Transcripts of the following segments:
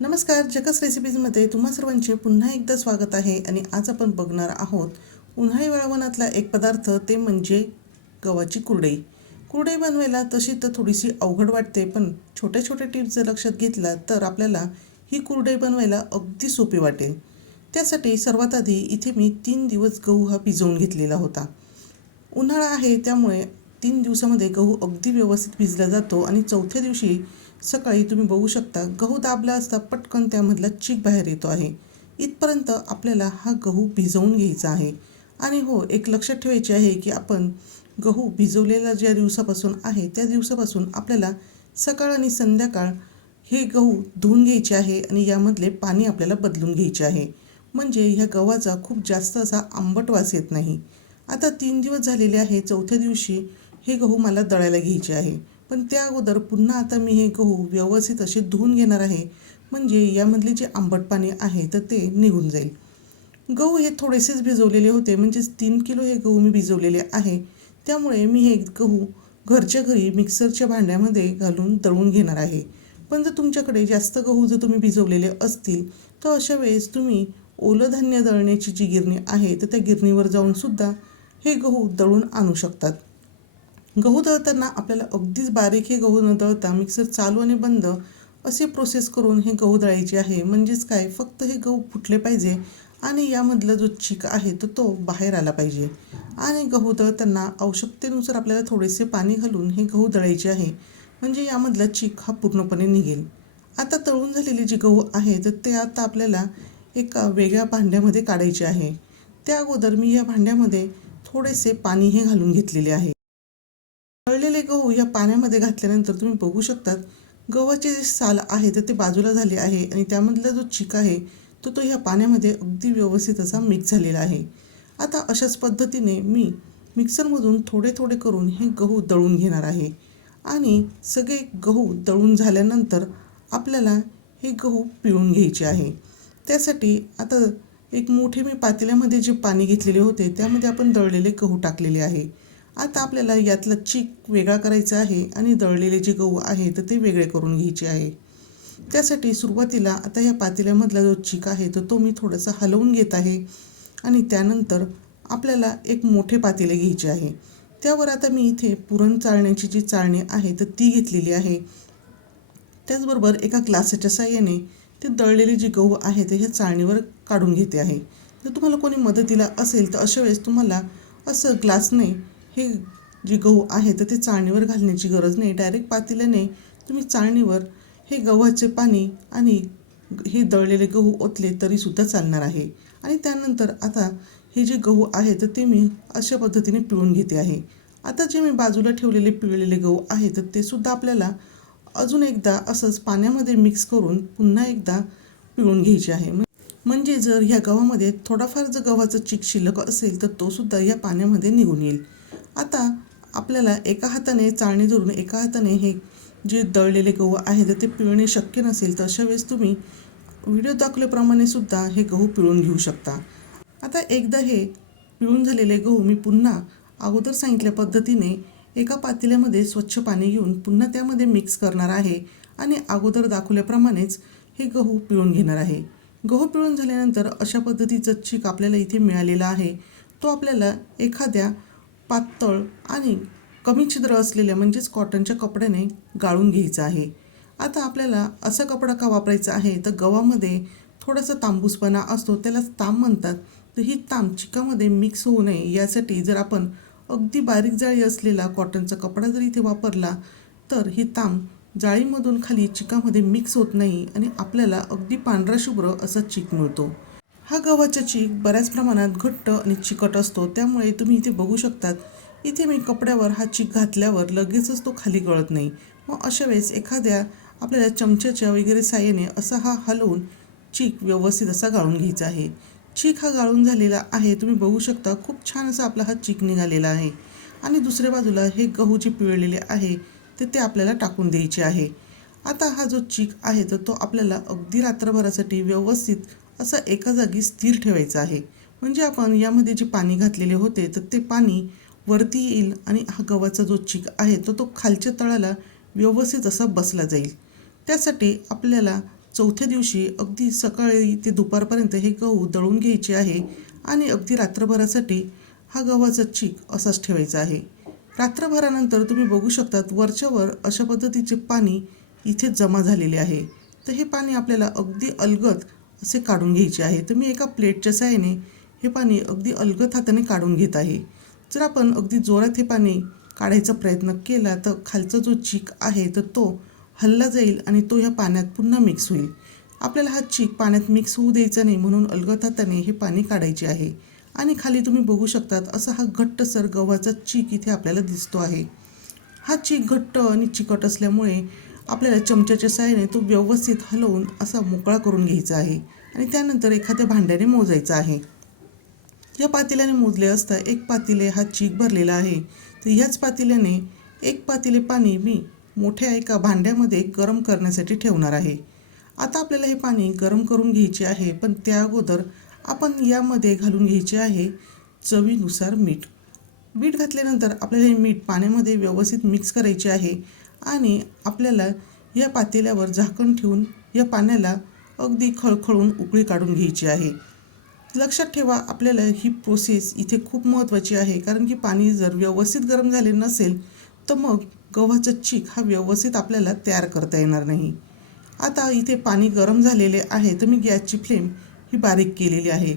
नमस्कार जकस रेसिपीजमध्ये तुम्हा सर्वांचे पुन्हा एकदा स्वागत आहे आणि आज आपण बघणार आहोत उन्हाळी वळवणातला एक पदार्थ ते म्हणजे गव्हाची कुरडई. कुरडई बनवायला तशी तर थोडीशी अवघड वाटते पण छोट्या छोट्या टिप्स जर लक्षात घेतला तर आपल्याला ही कुरडई बनवायला अगदी सोपी वाटेल. त्यासाठी सर्वात आधी इथे मी तीन दिवस गहू हा भिजवून घेतलेला होता. उन्हाळा आहे त्यामुळे तीन दिवसामध्ये गहू अगदी व्यवस्थित भिजला जातो आणि चौथ्या दिवशी सकाळी तुम्ही बघू शकता गहू दाबला असता पटकन त्यामधला चीक बाहेर येतो आहे. इथपर्यंत आपल्याला हा गहू भिजवून घ्यायचा आहे. आणि हो एक लक्षात ठेवायचे आहे की आपण गहू भिजवलेला ज्या दिवसापासून आहे त्या दिवसापासून आपल्याला सकाळ आणि संध्याकाळ हे गहू धुवून घ्यायचे आहे आणि यामधले पाणी आपल्याला बदलून घ्यायचे आहे. म्हणजे ह्या गव्हाचा खूप जास्त असा आंबट वास येत नाही. आता तीन दिवस झालेले आहे चौथ्या दिवशी हे गहू मला दळायला घ्यायचे आहे. पण त्या अगोदर पुन्हा आता मी हे गहू व्यवस्थित असे धुवून घेणार आहे. म्हणजे यामधले जे आंबट पाणी आहे तर ते निघून जाईल. गहू हे थोडेसेच भिजवलेले होते म्हणजेच तीन किलो हे गहू मी भिजवलेले आहे. त्यामुळे मी हे गहू घरच्या घरी मिक्सरच्या भांड्यामध्ये घालून दळून घेणार आहे. पण जर तुमच्याकडे जास्त गहू जर तुम्ही भिजवलेले असतील तर अशा वेळेस तुम्ही ओलं धान्य दळण्याची जी गिरणी आहे तर त्या गिरणीवर जाऊन सुद्धा हे गहू दळून आणू शकतात. गहू दळताना आपल्याला अगदीच बारीक हे गहू न दळता मिक्सर चालू आणि बंद असे प्रोसेस करून हे गहू दळायचे आहे. म्हणजेच काय? फक्त हे गहू फुटले पाहिजे आणि यामधला जो चिक आहे तर तो बाहेर आला पाहिजे. आणि गहू दळताना आवश्यकतेनुसार आपल्याला थोडेसे पाणी घालून हे गहू दळायचे आहे. म्हणजे यामधला चिक हा पूर्णपणे निघेल. आता तळून झालेले जे गहू आहे तर ते आता आपल्याला एका वेगळ्या भांड्यामध्ये काढायचे आहे. त्या अगोदर मी या भांड्यामध्ये थोडेसे पाणी हे घालून घेतलेले आहे. तळलेले गहू या पाण्यामध्ये घातल्यानंतर तुम्ही बघू शकतात गव्हाचे जे साल आहे तर ते बाजूला झाले आहे आणि त्यामधला जो चिक आहे तो तो ह्या पाण्यामध्ये अगदी व्यवस्थित असा मिक्स झालेला आहे. आता अशाच पद्धतीने मी मिक्सरमधून थोडे थोडे करून हे गहू दळून घेणार आहे. आणि सगळे गहू दळून झाल्यानंतर आपल्याला हे गहू पिळून घ्यायचे आहे. त्यासाठी आता एक मोठे मी पातेल्यामध्ये जे पाणी घेतलेले होते त्यामध्ये आपण दळलेले गहू टाकलेले आहे. आता आपल्याला यातला चीक वेगळा करायचा आहे आणि दळलेले जे गहू आहे तर ते वेगळे करून घ्यायचे आहे. त्यासाठी सुरुवातीला आता या पातेल्यामधला जो चीक आहे तर तो मी थोडासा हलवून घेत आहे. आणि त्यानंतर आपल्याला एक मोठे पातेले घ्यायचे आहे. त्यावर आता मी इथे पुरण चाळण्याची जी चाळणी आहे तर ती घेतलेली आहे. त्याचबरोबर एका ग्लासाच्या साह्याने ते दळलेले जे गहू आहे ते ह्या चाळणीवर काढून घेते आहे. जर तुम्हाला कोणी मदतीला असेल तर अशा वेळेस तुम्हाला असं ग्लासने हे जे गहू आहे तर ते चाळणीवर घालण्याची गरज नाही. डायरेक्ट पातेल्याने तुम्ही चाळणीवर हे गव्हाचे पाणी आणि हे दळलेले गहू ओतले तरीसुद्धा चालणार आहे. आणि त्यानंतर आता हे जे गहू आहे तर ते मी अशा पद्धतीने पिळून घेते आहे. आता जे मी बाजूला ठेवलेले पिळलेले गहू आहे तर ते सुद्धा आपल्याला अजून एकदा असंच पाण्यामध्ये मिक्स करून पुन्हा एकदा पिळून घ्यायचे आहे. म्हणजे जर ह्या गव्हामध्ये थोडाफार जर गव्हाचा चिक शिल्लक असेल तर तो सुद्धा या पाण्यामध्ये निघून येईल. आता आपल्याला एका हाताने चाळणी धरून एका हाताने हे जे दळलेले गहू आहे तर ते पिळणे शक्य नसेल तर अशा वेळेस तुम्ही व्हिडिओ दाखवल्याप्रमाणे सुद्धा हे गहू पिळून घेऊ शकता. आता एकदा हे पिळून झालेले गहू मी पुन्हा अगोदर सांगितल्या पद्धतीने एका पातेल्यामध्ये स्वच्छ पाणी घेऊन पुन्हा त्यामध्ये मिक्स करणार आहे आणि अगोदर दाखवल्याप्रमाणेच हे गहू पिळून घेणार आहे. गहू पिळून झाल्यानंतर अशा पद्धतीचं चीक आपल्याला इथे मिळालेला आहे. तो आपल्याला एखाद्या पातळ आणि कमी छिद्र असलेल्या म्हणजेच कॉटनच्या कपड्याने गाळून घ्यायचं आहे. आता आपल्याला असा कपडा का वापरायचा आहे? तर गव्हामध्ये थोडासा तांबूसपणा असतो त्याला ताम म्हणतात. तर ही ताम चिकामध्ये मिक्स होऊ नये यासाठी जर आपण अगदी बारीक जाळी असलेला कॉटनचा कपडा जर इथे वापरला तर ही ताम जाळीमधून खाली चिकामध्ये मिक्स होत नाही आणि आपल्याला अगदी पांढरा शुभ्र असा चिक मिळतो. हा गव्हाचा चीक बऱ्याच प्रमाणात घट्ट आणि चिकट असतो त्यामुळे तुम्ही इथे बघू शकतात. इथे मी कपड्यावर हा चीक घातल्यावर लगेचच तो खाली गळत नाही. मग अशा वेळेस एखाद्या आपल्याला चमच्याच्या वगैरे साह्याने असा हा हलवून चीक व्यवस्थित असा गाळून घ्यायचा आहे. चीक हा गाळून झालेला आहे तुम्ही बघू शकता खूप छान असा आपला हा चीक निघालेला आहे. आणि दुसऱ्या बाजूला हे गहू जे पिळलेले आहे ते ते आपल्याला टाकून द्यायचे आहे. आता हा जो चीक आहे तर तो आपल्याला अगदी रात्रभरासाठी व्यवस्थित असा एका जागी स्थिर ठेवायचा आहे. म्हणजे आपण यामध्ये जे पाणी घातलेले होते तर ते पाणी वरती येईल आणि हा गव्हाचा जो चीक आहे तो तो खालच्या तळाला व्यवस्थित असा बसला जाईल. त्यासाठी आपल्याला चौथ्या दिवशी अगदी सकाळी ते दुपारपर्यंत हे गहू दळून घ्यायचे आहे आणि अगदी रात्रभरासाठी हा गव्हाचा चीक असाच ठेवायचा आहे. रात्रभरानंतर तुम्ही बघू शकतात वरच्यावर अशा पद्धतीचे पाणी इथे जमा झालेले आहे. तर हे पाणी आपल्याला अगदी अलगद असे काढून घ्यायचे आहे. तर मी एका प्लेटच्या साहाय्याने हे पाणी अगदी अलगद हाताने काढून घेत आहे. जर आपण अगदी जोरात हे पाणी काढायचा प्रयत्न केला तर खालचा जो चीक आहे तर तो हल्ला जाईल आणि तो ह्या पाण्यात पुन्हा मिक्स होईल. आपल्याला हा चीक पाण्यात मिक्स होऊ द्यायचा नाही म्हणून अलगद हाताने हे पाणी काढायचे आहे. आणि खाली तुम्ही बघू शकतात असा हा घट्टसर गव्हाचा चीक इथे आपल्याला दिसतो आहे. हा चीक घट्ट आणि चिकट असल्यामुळे आपल्याला चमच्याच्या साहाय्याने तो व्यवस्थित हलवून असा मोकळा करून घ्यायचा आहे. आणि त्यानंतर एखाद्या भांड्याने मोजायचा आहे. या पातेल्याने मोजले असता एक पातेले हा चीक भरलेला आहे. तर ह्याच पातेल्याने एक पातेले पाणी मी मोठ्या एका भांड्यामध्ये गरम करण्यासाठी ठेवणार आहे. आता आपल्याला हे पाणी गरम करून घ्यायचे आहे पण त्या अगोदर आपण यामध्ये घालून घ्यायचे आहे चवीनुसार मीठ. मीठ घातल्यानंतर आपल्याला हे मीठ पाण्यामध्ये व्यवस्थित मिक्स करायचे आहे. आणि आपल्याला या पातेल्यावर झाकण ठेवून या पाण्याला अगदी खळखळून उकळी काढून घ्यायची आहे. लक्षात ठेवा आपल्याला ही प्रोसेस इथे खूप महत्त्वाची आहे. कारण की पाणी जर व्यवस्थित गरम झाले नसेल तर मग गव्हाचा चीक हा व्यवस्थित आपल्याला तयार करता येणार नाही. आता इथे पाणी गरम झालेले आहे तर मी गॅसची फ्लेम ही बारीक केलेली आहे.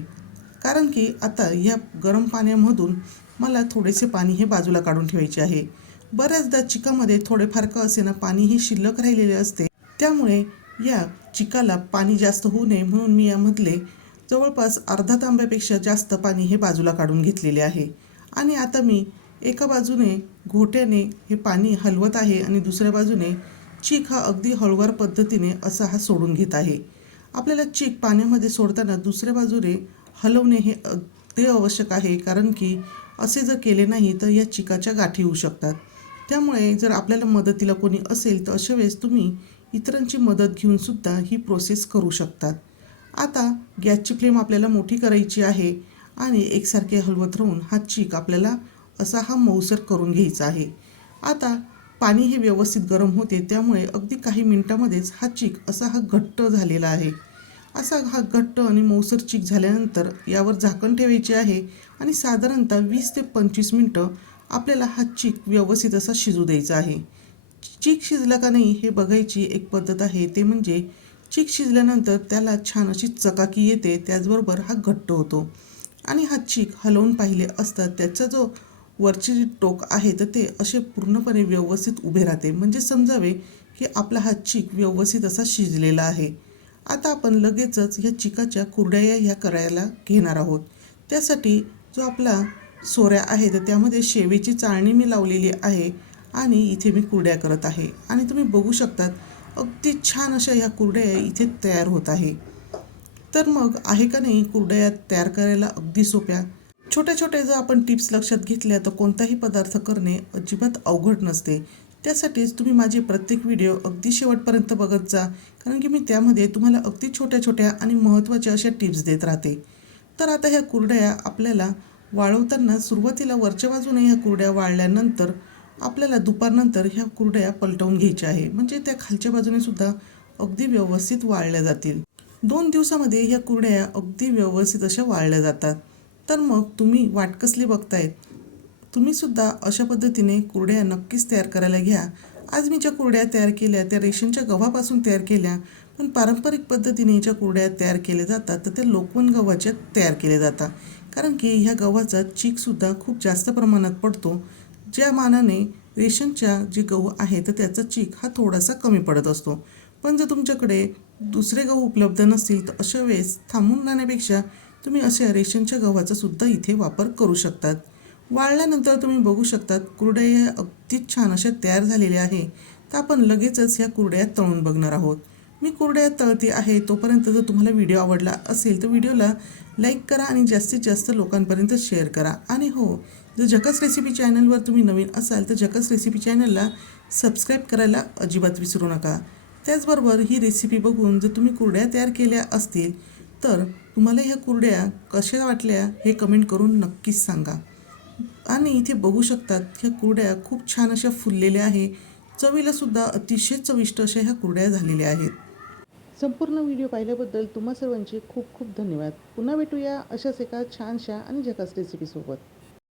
कारण की आता या गरम पाण्यामधून मला थोडेसे पाणी हे बाजूला काढून ठेवायचे आहे. बऱ्याचदा चिकामध्ये थोडेफार का असे ना पाणी शिल्लक राहिलेले असते. त्यामुळे या चिकाला पाणी जास्त होऊ नये म्हणून मी यामधले जवळपास अर्धा तांब्यापेक्षा जास्त पाणी हे बाजूला काढून घेतलेले आहे. आणि आता मी एका बाजूने घोट्याने हे पाणी हलवत आहे आणि दुसऱ्या बाजूने चीक हा अगदी हळूवार पद्धतीने असा हा सोडून घेत आहे. आपल्याला चीक पाण्यामध्ये सोडताना दुसऱ्या बाजूने हलवणे हे अगदी आवश्यक आहे कारण की असे जर केले नाही तर या चिकाच्या गाठी होऊ शकतात. त्यामुळे जर आपल्याला मदतीला कोणी असेल तर अशा वेळेस तुम्ही इतरांची मदत घेऊनसुद्धा ही प्रोसेस करू शकतात. आता गॅसची फ्लेम आपल्याला मोठी करायची आहे आणि एकसारखे हलवत राहून हा चीक आपल्याला असा हा मऊसर करून घ्यायचा आहे. आता पाणी हे व्यवस्थित गरम होते त्यामुळे अगदी काही मिनटामध्येच हा चीक असा हा घट्ट झालेला आहे. असा हा घट्ट आणि मऊसर चीक झाल्यानंतर यावर झाकण ठेवायचे आहे आणि साधारणतः वीस ते पंचवीस मिनटं आपल्याला हा चीक व्यवस्थित असा शिजू द्यायचा आहे. चीक शिजला का नाही हे बघायची एक पद्धत आहे ते म्हणजे चीक शिजल्यानंतर त्याला छान अशी चकाकी येते त्याचबरोबर हा घट्ट होतो. आणि हा चीक हलवून पाहिले असता त्याचा जो वरची जी टोक आहे तर ते असे पूर्णपणे व्यवस्थित उभे राहते. म्हणजे समजावे की आपला हा चीक व्यवस्थित असा शिजलेला आहे. आता आपण लगेचच या चिकाच्या कुरड्या ह्या करायला घेणार आहोत. त्यासाठी जो आपला सोऱ्या आहेत त्यामध्ये शेवेची चाळणी मी लावलेली आहे आणि इथे मी कुरड्या करत आहे. आणि तुम्ही बघू शकतात अगदी छान अशा ह्या कुरड्या इथे तयार होत आहे. तर मग आहे का नाही कुरड्या तयार करायला अगदी सोप्या? छोट्या छोट्या जर आपण टिप्स लक्षात घेतल्या तर कोणताही पदार्थ करणे अजिबात अवघड नसते. त्यासाठीच तुम्ही माझे प्रत्येक व्हिडिओ अगदी शेवटपर्यंत बघत जा कारण की मी त्यामध्ये तुम्हाला अगदी छोट्या छोट्या आणि महत्त्वाच्या अशा टिप्स देत राहते. तर आता ह्या कुरड्या आपल्याला वाळवताना सुरुवातीला वरच्या बाजूने ह्या कुरड्या वाळल्यानंतर आपल्याला दुपारनंतर ह्या कुरड्या पलटवून घ्यायच्या आहे. म्हणजे त्या खालच्या बाजूने सुद्धा अगदी व्यवस्थित वाळल्या जातील. दोन दिवसामध्ये ह्या कुरड्या अगदी व्यवस्थित अशा वाळल्या जातात. तर मग तुम्ही वाट कसली बघतायत तुम्हीसुद्धा अशा पद्धतीने कुरड्या नक्कीच तयार करायला घ्या. आज मी ज्या कुरड्या तयार केल्या त्या रेशनच्या गव्हापासून तयार केल्या पण पारंपरिक पद्धतीने ज्या कुरड्या तयार केल्या जातात तर त्या लोकवन गव्हाच्या तयार केल्या जातात. कारण की ह्या गव्हाचा चीकसुद्धा खूप जास्त प्रमाणात पडतो. ज्या मानाने रेशनच्या जे गहू आहे तर त्याचा चीक हा थोडासा कमी पडत असतो. पण जर तुमच्याकडे दुसरे गहू उपलब्ध नसतील तर अशा वेळेस थांबून राहण्यापेक्षा तुम्ही अशा रेशनच्या गव्हाचा सुद्धा इथे वापर करू शकतात. वाळल्यानंतर तुम्ही बघू शकतात कुरड्या ह्या अगदीच छान अशा तयार झालेल्या आहे. तर आपण लगेचच ह्या कुरड्या तळून बघणार आहोत. मी कुरड्या तळते आहे तोपर्यंत जर तुम्हाला व्हिडिओ आवडला असेल तर व्हिडिओला लाईक करा आणि जास्तीत जास्त लोकांपर्यंत शेअर करा. आणि हो जर जकस रेसिपी चॅनलवर तुम्ही नवीन असाल तर जकस रेसिपी चॅनलला सबस्क्राईब करायला अजिबात विसरू नका. त्याचबरोबर ही रेसिपी बघून जर तुम्ही कुरड्या तयार केल्या असतील तर तुम्हाला ह्या कुरड्या कशा वाटल्या हे कमेंट करून नक्कीच सांगा. आणि इथे बघू शकतात ह्या कुरड्या खूप छान अशा फुललेल्या आहे. चवीलासुद्धा अतिशय चविष्ट अशा ह्या कुरड्या झालेल्या आहेत. संपूर्ण व्हिडिओ पाहिल्याबद्दल तुम्हा सर्वांचे खूप खूप धन्यवाद. पुन्हा भेटूया अशाच एका छानशा आणि झकास रेसिपीसोबत